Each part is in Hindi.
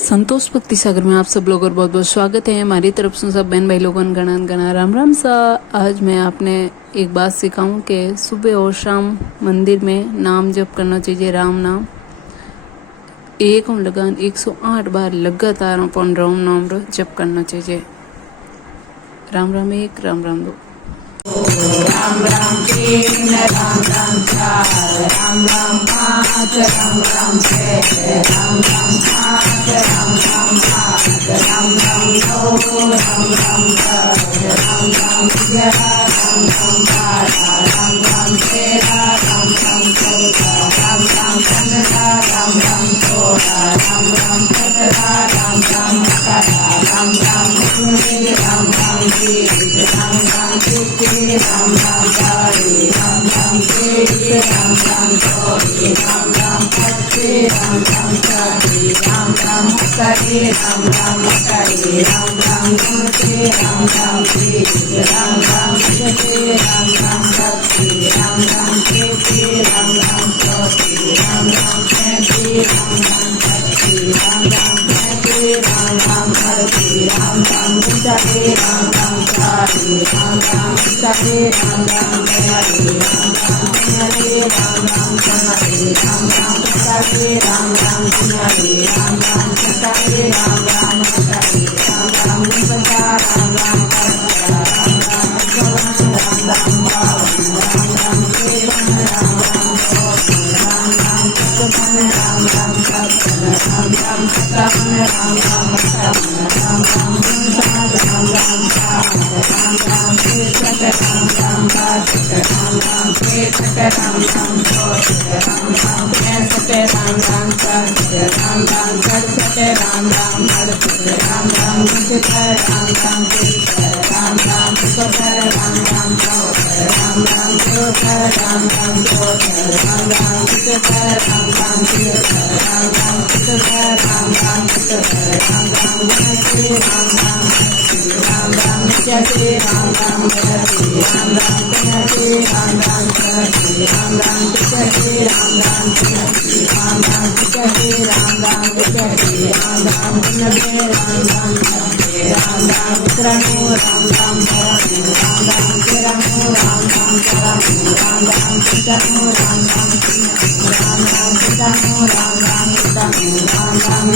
संतोष भक्ति सागर में आप सब लोगों का बहुत बहुत स्वागत है। हमारी तरफ से सब बहन भाई लोगों गणा गणा राम राम सा। आज मैं आपने एक बात सिखाऊं कि सुबह और शाम मंदिर में नाम जप करना चाहिए। राम नाम एक लगान 108 बार लगातार अपन राम नाम रो जप करना चाहिए। राम राम एक राम राम दो। राम राम तीन राम राम चार राम राम पाँच राम राम छः राम राम सात राम राम आठ राम राम नौ राम राम दस राम राम ग्यारह राम राम बारह राम राम तेरह राम राम चौदह राम राम पंद्रह राम राम सोलह राम राम सत्रह राम राम अठारह राम राम उन्नीस राम राम बीस राम राम इक्कीस राम राम बाईस राम राम तेईस राम राम चौबीस राम राम 25 राम राम 26 राम राम 27 राम राम 28 राम राम 29 राम राम 30 राम राम 31 राम राम 32 राम राम 33 राम राम 34 राम राम 35 राम राम 36 राम राम 37 राम राम 38 राम राम 39 राम राम 40 राम राम 41 राम राम 42 राम राम 43 राम राम 44 राम राम 45 राम राम 46 राम राम 47 राम राम 48 राम राम 49 राम राम 50 राम राम 51 राम राम 52 राम राम 53 राम राम 54 राम राम 55 राम राम 56 राम राम 57 राम राम 58 राम राम 59 राम राम 60 राम राम 63 राम राम 62 राम राम 63 राम राम 64 राम राम 65 राम राम 66 राम राम 67 राम राम 68 राम राम 69 राम राम 70 राम राम 71 राम राम 72 राम राम 73 राम राम 74 राम राम 75 राम राम 76 राम राम 77 राम राम 77 राम राम 79 राम राम 80 राम राम 81 राम राम 82 राम राम 83 राम राम 84 राम राम 85 राम राम 86 राम राम 85 राम राम 85 राम राम 90 राम राम 90 राम राम 93 राम राम 93 राम राम 94 राम राम 94 राम राम 95 राम राम 95 राम राम 96 राम राम 97 राम राम 99 राम राम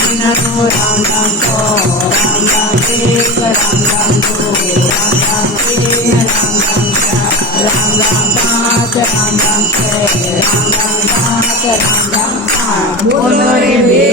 100 राम राम 1 राम राम 2 राम राम 3 राम राम 4 राम राम 5 राम राम 6 राम राम 7 राम राम 8 बोलो रे।